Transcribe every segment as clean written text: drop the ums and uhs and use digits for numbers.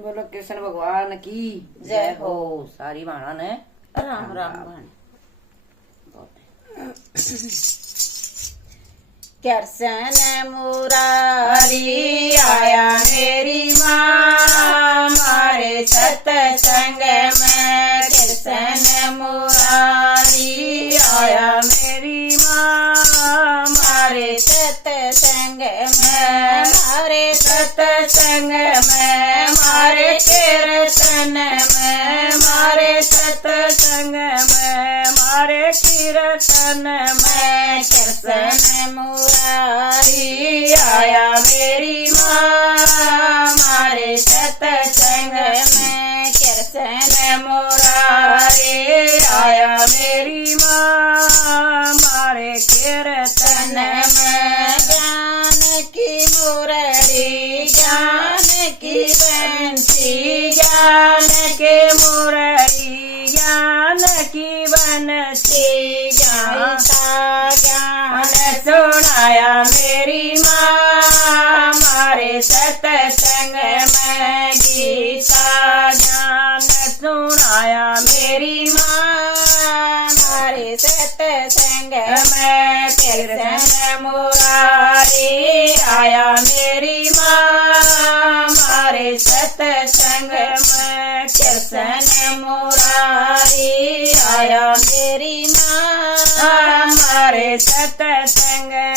बोलो कृष्ण भगवान की जय हो। सारी माणा ने राम राम भाण। कृष्ण मुरारी आया मेरी माँ मारे सत्संग में। कृष्ण मुरारी आया मेरी माँ मारे सत्संग में। मारे सत्संग में मारे कीर्तन में। मारे सत्संग में मारे कीर्तन में। कृष्ण मुरारी आया मेरी माँ मारे सत्संग में। कृष्ण मुरारी आया मेरी माँ मारे कीर्तन में। ज्ञान की मुरली ज्ञान की बंसी ज्ञान की मुरली ज्ञान की बंसी। ज्ञान सुनाया मेरी माँ मारे सत्संग में। गीता ज्ञान सुनाया मेरी माँ मारे सत्संग में। कृष्ण मुरारी आया मेरी माँ मारे सत्संग में। कृष्ण मुरारी आया मेरी माँ मारे सत्संग में।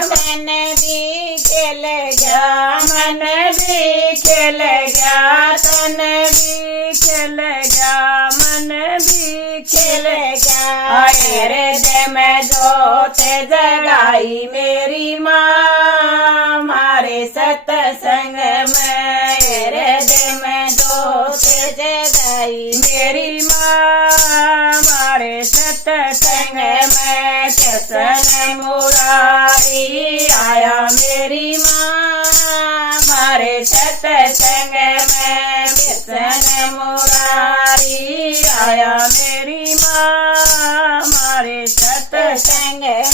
मन भी खिल गया मन भी खिल गया तन भी खिल गया मन भी खिल गया। हृदय में जोत जगाई मेरी माँ मारे सत्संग में। हृदय में जोत जगाई मेरी माँ मारे सत्संग में। कृष्ण मुरारी आया मेरी माँ मारे सत्संग में। कृष्ण मुरारी आया मेरी माँ मारे सत्संग में।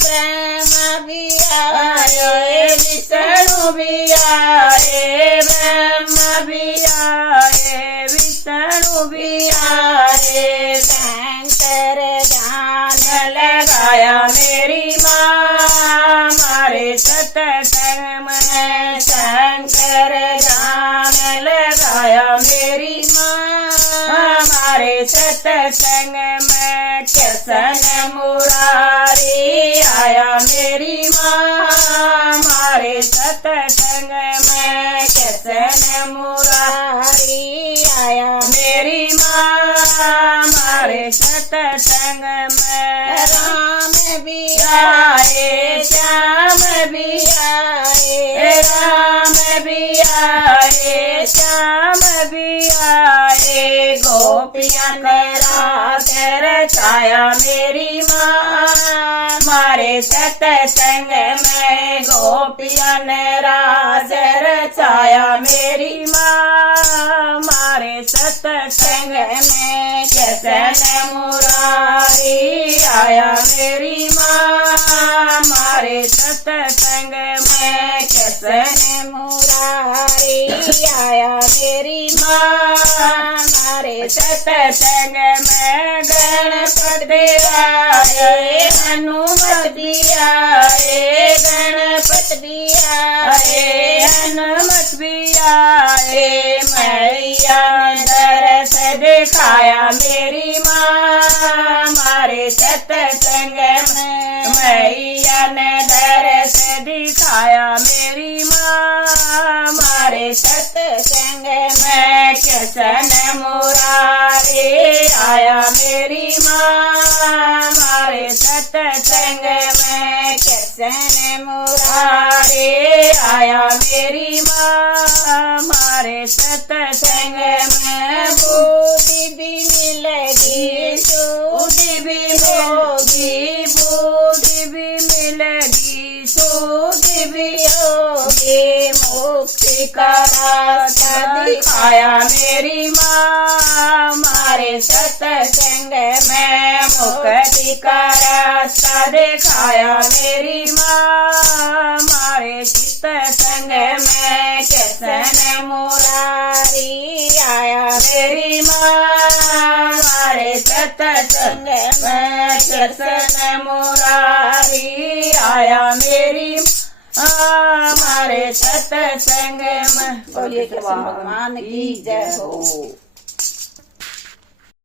ब्रह्म भी आए विष्णु भी आए। ब्रह्म भी आए विष्णु भी आए। शंकर ध्यान लगाया मेरी माँ मारे सत्संग में। शंकर ध्यान लगाया मेरी माँ मारे सत्संग में। कृष्ण मुरारी आया मेरी माँ मारे सत्संग में। कृष्ण मुरारी आया मेरी माँ मारे सत्संग में। राम भी आए श्याम भी आए। राम भी आए श्याम भी आए। गोपियाँ ने रात रचाया मेरी माँ मारे सत्संग में। गोपियाँ ने रात रचाया मेरी माँ मारे सत्संग में। कृष्ण मुरारी आया मेरी माँ मारे सत्संग में। कृष्ण मुरारी आया मेरी माँ मारे सत्संग में। गणपति आए हनुमति आए। गणपति आए हनुमत आए। मैया दरस दिखाया मेरी माँ मारे सत्संग में। मैया ने दरस दिखाया मेरी माँ मारे सत्संग में। कृष्ण मुरारी आया मेरी माँ मारे सत्संग में। कृष्ण मुरारी आया मेरी माँ मारे सत्संग में। बूढ़ी भी मिलेगी सूढ़ी भी होगी। बूढ़ी भी मिलेगी सूढ़ी भी होगी। मुक्ति का रास्ता दिखाया मेरी माँ मारे सत्संग में। मुक्ति का रास्ता दिखाया मेरी माँ मारे सत्संग में। कृष्ण मुरारी सत्संग में कृष्ण मुरारी आया मेरी हमारे सत्संग में। बोलिए कृष्ण भगवान की जय हो।